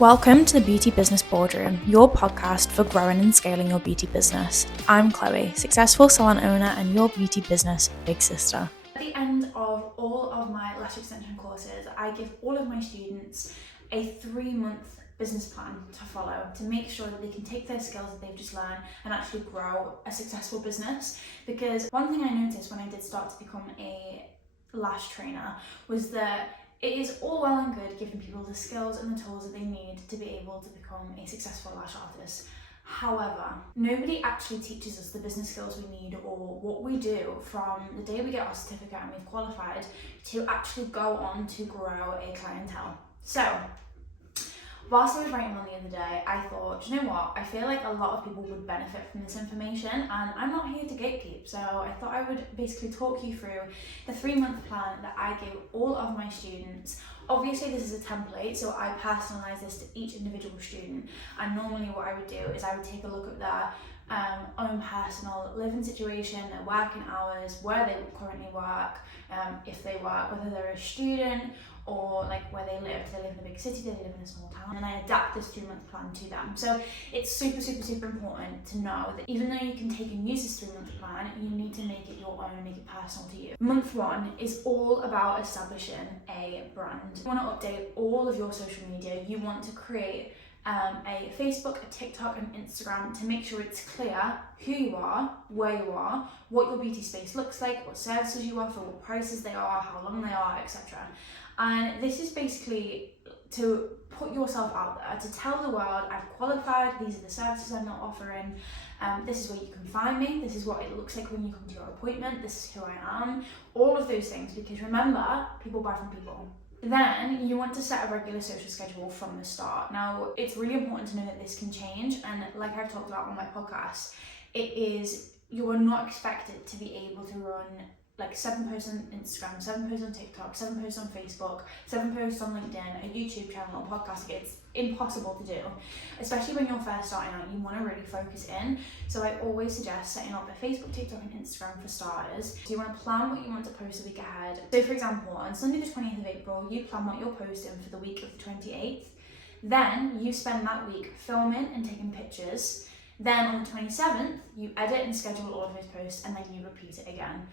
Welcome to the Beauty Business Boardroom, your podcast for growing and scaling your beauty business. I'm Chloe, successful salon owner and your beauty business big sister. At the end of all of my lash extension courses, I give all of my students a 3-month business plan to follow to make sure that they can take their skills that they've just learned and actually grow a successful business. Because one thing I noticed when I did start to become a lash trainer was that it is all well and good giving people the skills and the tools that they need to be able to become a successful lash artist. However, nobody actually teaches us the business skills we need or what we do from the day we get our certificate and we've qualified to actually go on to grow a clientele. So, whilst I was writing one the other day, I thought, you know what, I feel like a lot of people would benefit from this information and I'm not here to gatekeep, so I thought I would basically talk you through the 3-month plan that I give all of my students. Obviously this is a template, so I personalise this to each individual student, and normally what I would do is I would take a look at their own personal living situation, their working hours, where they currently work, if they work, whether they're a student or like where they live. Do they live in a big city? Do they live in a small town? And I adapt this 3-month plan to them. So it's super important to know that even though you can take and use this 3-month plan, you need to make it your own and make it personal to you. Month 1 is all about establishing a brand. You want to update all of your social media. You want to create a Facebook, a TikTok, and Instagram to make sure it's clear who you are, where you are, what your beauty space looks like, what services you offer, what prices they are, how long they are, etc. And this is basically to put yourself out there, to tell the world, I've qualified, these are the services I'm not offering, this is where you can find me, this is what it looks like when you come to your appointment, this is who I am, all of those things, because remember, people buy from people. Then you want to set a regular social schedule from the start. Now, it's really important to know that this can change, and like I've talked about on my podcast, you are not expected to be able to run like 7 posts on Instagram, 7 posts on TikTok, 7 posts on Facebook, 7 posts on LinkedIn, a YouTube channel, or podcast. It's impossible to do, especially when you're first starting out. You want to really focus in. So I always suggest setting up a Facebook, TikTok, and Instagram for starters. So you want to plan what you want to post a week ahead. So for example, on Sunday the 20th of April, you plan what you're posting for the week of the 28th. Then you spend that week filming and taking pictures. Then on the 27th, you edit and schedule all of those posts, and then you repeat it again.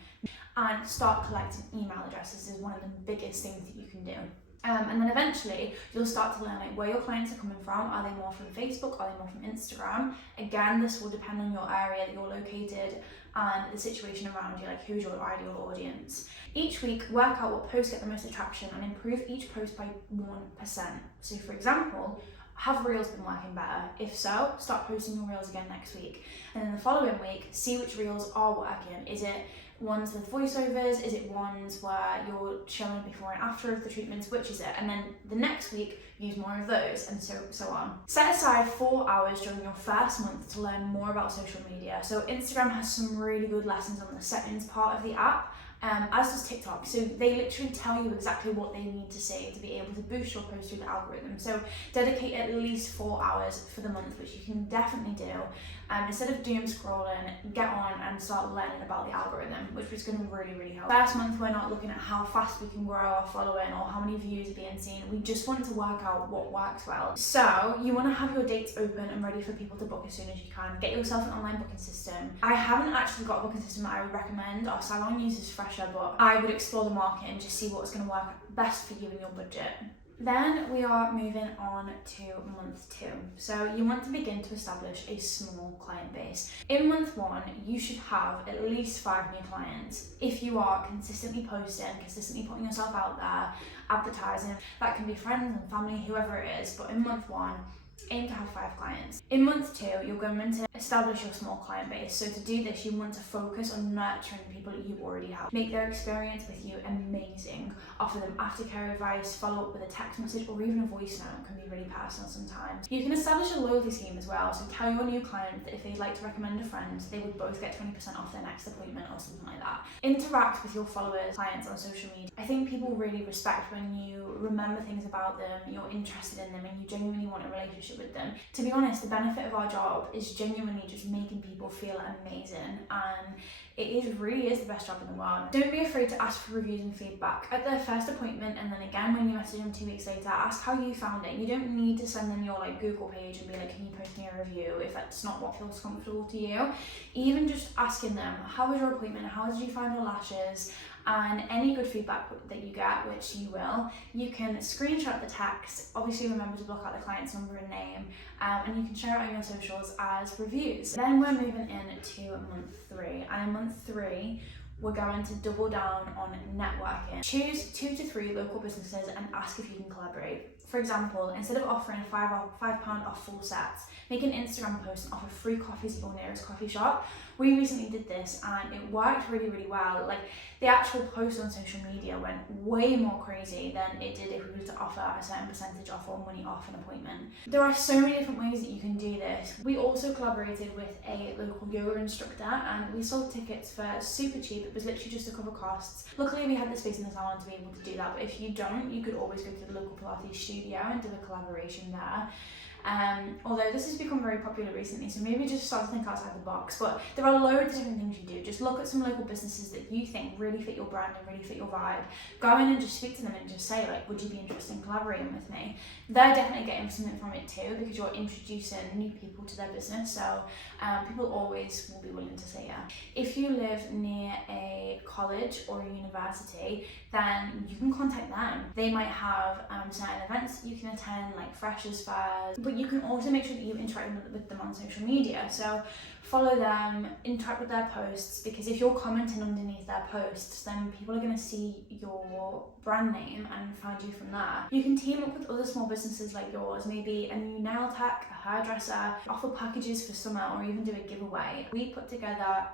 And start collecting email addresses is one of the biggest things that you can do. And then eventually you'll start to learn like where your clients are coming from. Are they more from Facebook? Are they more from Instagram? Again, this will depend on your area that you're located and the situation around you, like who's your ideal audience. Each week, work out what posts get the most attraction and improve each post by 1%. So for example, have reels been working better? If so, start posting your reels again next week. And then the following week, see which reels are working. Is it ones with voiceovers? Is it ones where you're showing before and after of the treatments? Which is it? And then the next week, use more of those, and so on. Set aside 4 hours during your first month to learn more about social media. So Instagram has some really good lessons on the settings part of the app, as does TikTok. So they literally tell you exactly what they need to say to be able to boost your post through the algorithm. So dedicate at least 4 hours for the month, which you can definitely do. Instead of doom scrolling, get on and start learning about the algorithm, which is going to really help. First month, we're not looking at how fast we can grow our following or how many views are being seen. We just want to work out what works well. So you want to have your dates open and ready for people to book as soon as you can. Get yourself an online booking system. I haven't actually got a booking system that I would recommend. Our salon uses Fresher, but I would explore the market and just see what's going to work best for you and your budget. Then we are moving on to month 2. So you want to begin to establish a small client base. In month 1, you should have at least 5 new clients. If you are consistently posting, consistently putting yourself out there, advertising, that can be friends and family, whoever it is, but in month 1, aim to have 5 clients. In month 2, you're going to establish your small client base. So to do this, you want to focus on nurturing the people that you already have. Make their experience with you amazing. Offer them aftercare advice, follow up with a text message, or even a voice note. It can be really personal sometimes. You can establish a loyalty scheme as well. So tell your new client that if they'd like to recommend a friend, they would both get 20% off their next appointment or something like that. Interact with your followers, clients on social media. I think people really respect when you remember things about them, you're interested in them, and you genuinely want a relationship with them. To be honest, the benefit of our job is genuinely just making people feel amazing, and really is the best job in the world. Don't be afraid to ask for reviews and feedback at their first appointment, and then again when you message them 2 weeks later. Ask how you found it. You don't need to send them your like Google page and be like, can you post me a review, if that's not what feels comfortable to you. Even just asking them, how was your appointment, how did you find your lashes, and any good feedback that you get, which you will, you can screenshot the text. Obviously remember to block out the client's number and name, and you can share it on your socials as reviews. Then we're moving in to month 3, and in month 3 we're going to double down on networking. Choose 2 to 3 local businesses and ask if you can collaborate. For example, instead of offering £5 off full sets, make an Instagram post and offer free coffees at your nearest coffee shop. We recently did this and it worked really, really well. Like, the actual post on social media went way more crazy than it did if we were to offer a certain percentage off or money off an appointment. There are so many different ways that you can do this. We also collaborated with a local yoga instructor and we sold tickets for super cheap. It was literally just to cover costs. Luckily we had the space in the salon to be able to do that, but if you don't, you could always go to the local Pilates studio and do a collaboration there. Although this has become very popular recently, so maybe just start to think outside the box. But there are loads of different things you do. Just look at some local businesses that you think really fit your brand and really fit your vibe. Go in and just speak to them and just say, like, would you be interested in collaborating with me? They're definitely getting something from it too, because you're introducing new people to their business, so people always will be willing to say yeah. If you live near a college or a university, then you can contact them. They might have certain events that you can attend, like freshers fairs, but you can also make sure that you interact with them on social media. So follow them, interact with their posts, because if you're commenting underneath their posts, then people are going to see your brand name and find you from there. You can team up with other small businesses like yours, maybe a new nail tech, a hairdresser, offer packages for summer, or even do a giveaway. We put together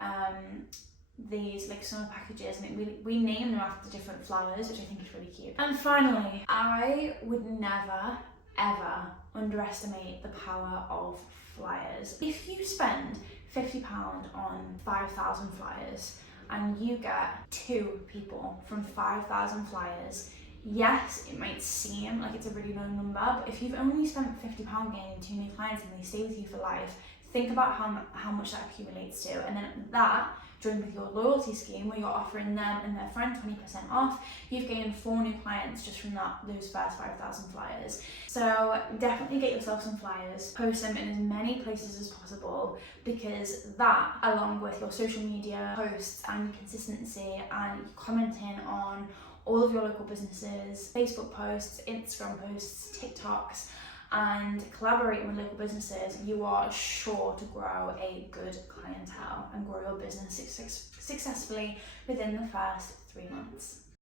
these like summer packages, and we name them after different flowers, which I think is really cute. And finally, I would never ever underestimate the power of flyers. If you spend £50 on 5,000 flyers and you get 2 people from 5,000 flyers, yes, it might seem like it's a really low number, but if you've only spent £50 gaining 2 new clients and they stay with you for life, think about how much that accumulates to, and then that joined with your loyalty scheme where you're offering them and their friend 20% off, you've gained 4 new clients just from those first 5,000 flyers. So definitely get yourself some flyers, post them in as many places as possible, because that, along with your social media posts and consistency and commenting on all of your local businesses, Facebook posts, Instagram posts, TikToks, and collaborating with local businesses, you are sure to grow a good clientele and grow your business successfully within the first 3 months.